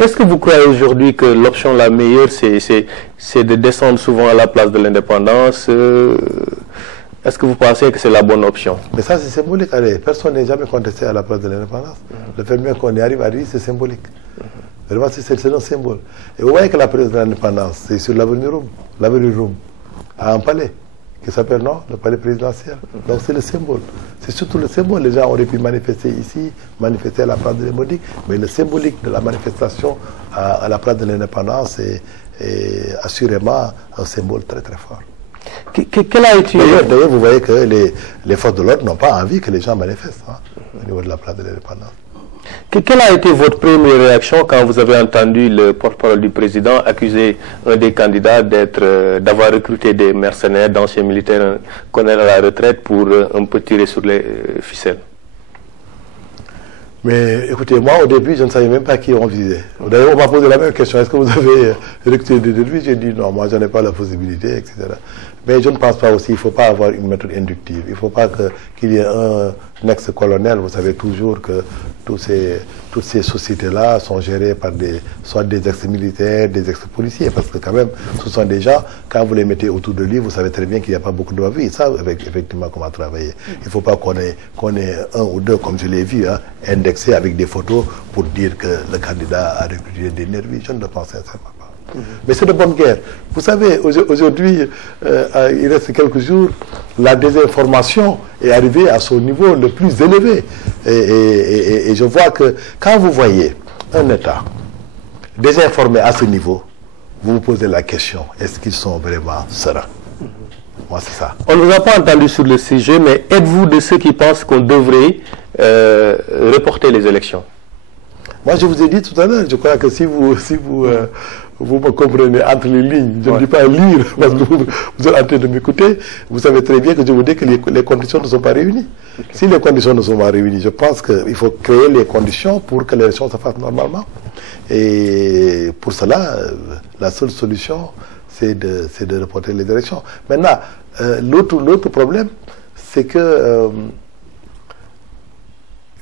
Est-ce que vous croyez aujourd'hui que l'option la meilleure, c'est de descendre souvent à la place de l'indépendance? Est-ce que vous pensez que c'est la bonne option? Mais ça, c'est symbolique. Allez, personne n'est jamais contesté à la place de l'indépendance. Le fait même qu'on y arrive à dire, c'est symbolique. Vraiment, c'est un symbole. Et vous voyez que la place de l'indépendance, c'est sur l'avenue Roume, à un palais, qui s'appelle, non, le palais présidentiel. Donc c'est le symbole. C'est surtout le symbole. Les gens auraient pu manifester ici, manifester à la place de l'Hémodique, mais le symbolique de la manifestation à la place de l'indépendance est assurément un symbole très très fort. Quel a été... D'ailleurs, vous voyez que les forces de l'ordre n'ont pas envie que les gens manifestent au niveau de la place de l'indépendance. Quelle a été votre première réaction quand vous avez entendu le porte-parole du président accuser un des candidats d'avoir recruté des mercenaires, d'anciens militaires, colonels à la retraite pour un peu tirer sur les ficelles? Mais écoutez, moi au début, je ne savais même pas qui on visait. D'ailleurs, on m'a posé la même question. Est-ce que vous avez recruté de lui? J'ai dit non, moi je n'ai pas la possibilité, etc. Mais je ne pense pas aussi, il ne faut pas avoir une méthode inductive. Il ne faut pas qu'il y ait un ex-colonel. Vous savez toujours que toutes ces sociétés-là sont gérées par soit des ex-militaires, des ex-policiers. Parce que quand même, ce sont des gens, quand vous les mettez autour de lui, vous savez très bien qu'il n'y a pas beaucoup de vie. Ça, effectivement, comment travailler. Il ne faut pas qu'on ait un ou deux, comme je l'ai vu, indexés avec des photos pour dire que le candidat a recruté des nervis. Je ne le pense sincèrement pas. Mais c'est de bonne guerre. Vous savez, aujourd'hui, il reste quelques jours, la désinformation est arrivée à son niveau le plus élevé. Et je vois que quand vous voyez un État désinformé à ce niveau, vous vous posez la question, est-ce qu'ils sont vraiment sereins? Moi, c'est ça. On ne vous a pas entendu sur le sujet, mais êtes-vous de ceux qui pensent qu'on devrait reporter les élections? Moi, je vous ai dit tout à l'heure, je crois que si vous me comprenez entre les lignes, je ne dis pas lire, parce que vous êtes en train de m'écouter, vous savez très bien que je vous dis que les conditions ne sont pas réunies. Si les conditions ne sont pas réunies, je pense qu'il faut créer les conditions pour que l'élection se fasse normalement. Et pour cela, la seule solution, c'est de reporter les élections. Maintenant, l'autre problème, c'est que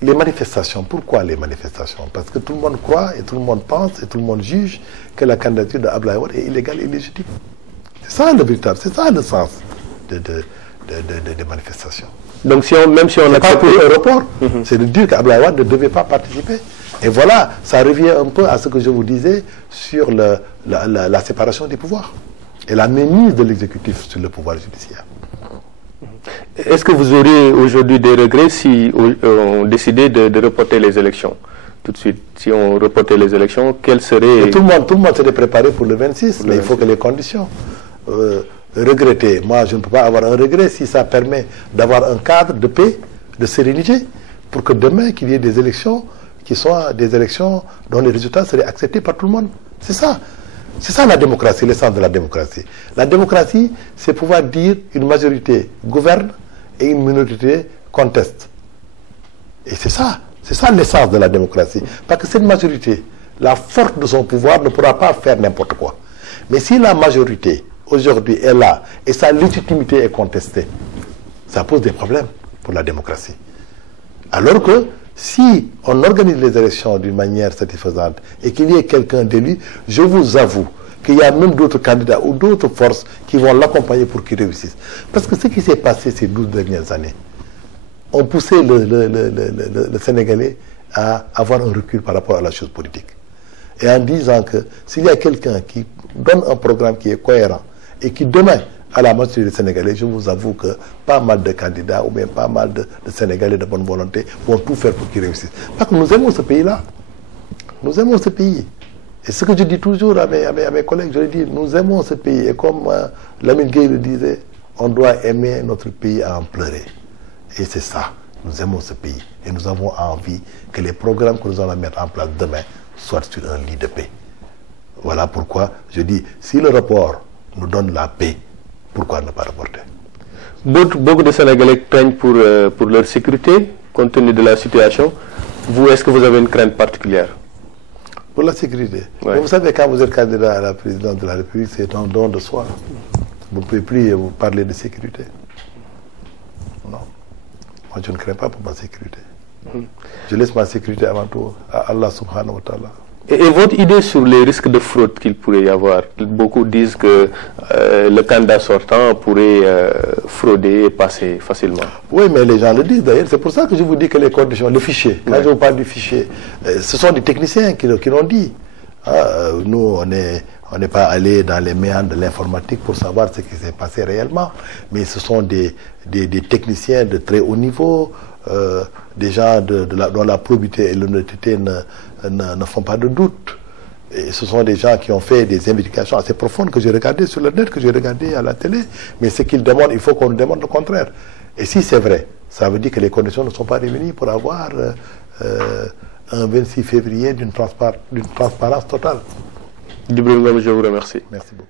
les manifestations, pourquoi les manifestations? Parce que tout le monde croit et tout le monde pense et tout le monde juge que la candidature d'Abdoulaye Wade est illégale et illégitime. C'est ça le véritable, c'est ça le sens des manifestations. Donc même si on n'a pas pour un report, c'est de dire qu'Abdoulaye Wade ne devait pas participer. Et voilà, ça revient un peu à ce que je vous disais sur la séparation des pouvoirs et la mainmise de l'exécutif sur le pouvoir judiciaire. Est-ce que vous auriez aujourd'hui des regrets si on décidait de reporter les élections? Tout de suite, si on reportait les élections, quelles seraient... Et tout le monde s'était préparé pour le 26, mais il faut que les conditions... regretter, moi je ne peux pas avoir un regret si ça permet d'avoir un cadre de paix, de sérénité, pour que demain qu'il y ait des élections qui soient des élections dont les résultats seraient acceptés par tout le monde. C'est ça. C'est ça la démocratie, l'essence de la démocratie. La démocratie, c'est pouvoir dire une majorité gouverne et une minorité conteste. Et c'est ça l'essence de la démocratie. Parce que cette majorité, la force de son pouvoir ne pourra pas faire n'importe quoi. Mais si la majorité, aujourd'hui, est là et sa légitimité est contestée, ça pose des problèmes pour la démocratie. Alors que si on organise les élections d'une manière satisfaisante et qu'il y ait quelqu'un d'élu, je vous avoue qu'il y a même d'autres candidats ou d'autres forces qui vont l'accompagner pour qu'il réussisse. Parce que ce qui s'est passé ces 12 dernières années, ont poussé le Sénégalais à avoir un recul par rapport à la chose politique. Et en disant que s'il y a quelqu'un qui donne un programme qui est cohérent et qui demain, à la majorité des Sénégalais, je vous avoue que pas mal de candidats ou même pas mal de Sénégalais de bonne volonté vont tout faire pour qu'ils réussissent. Parce que nous aimons ce pays-là. Nous aimons ce pays. Et ce que je dis toujours à mes collègues, je leur dis, nous aimons ce pays. Et comme Lamine Gueye le disait, on doit aimer notre pays à en pleurer. Et c'est ça. Nous aimons ce pays. Et nous avons envie que les programmes que nous allons mettre en place demain soient sur un lit de paix. Voilà pourquoi je dis, si le report nous donne la paix, pourquoi ne pas reporter? Beaucoup de Sénégalais craignent pour leur sécurité, compte tenu de la situation. Vous, est-ce que vous avez une crainte particulière? Pour la sécurité. Ouais. Mais vous savez, quand vous êtes candidat à la présidence de la République, c'est un don de soi. Vous ne pouvez plus vous parler de sécurité. Non. Moi, je ne crains pas pour ma sécurité. Je laisse ma sécurité avant tout à Allah subhanahu wa ta'ala. Et votre idée sur les risques de fraude qu'il pourrait y avoir? Beaucoup disent que le candidat sortant pourrait frauder et passer facilement. Oui, mais les gens le disent d'ailleurs. C'est pour ça que je vous dis que les conditions, le fichier, quand je vous parle du fichier, ce sont des techniciens qui l'ont dit. Nous, on n'est pas allé dans les méandres de l'informatique pour savoir ce qui s'est passé réellement, mais ce sont des techniciens de très haut niveau, des gens dont la probité et l'honnêteté ne font pas de doute. Et ce sont des gens qui ont fait des investigations assez profondes que j'ai regardées sur le net, que j'ai regardées à la télé, mais ce qu'ils demandent, il faut qu'on demande le contraire. Et si c'est vrai, ça veut dire que les conditions ne sont pas réunies pour avoir un 26 février d'une transparence totale. Djibril Ngom, je vous remercie. Merci beaucoup.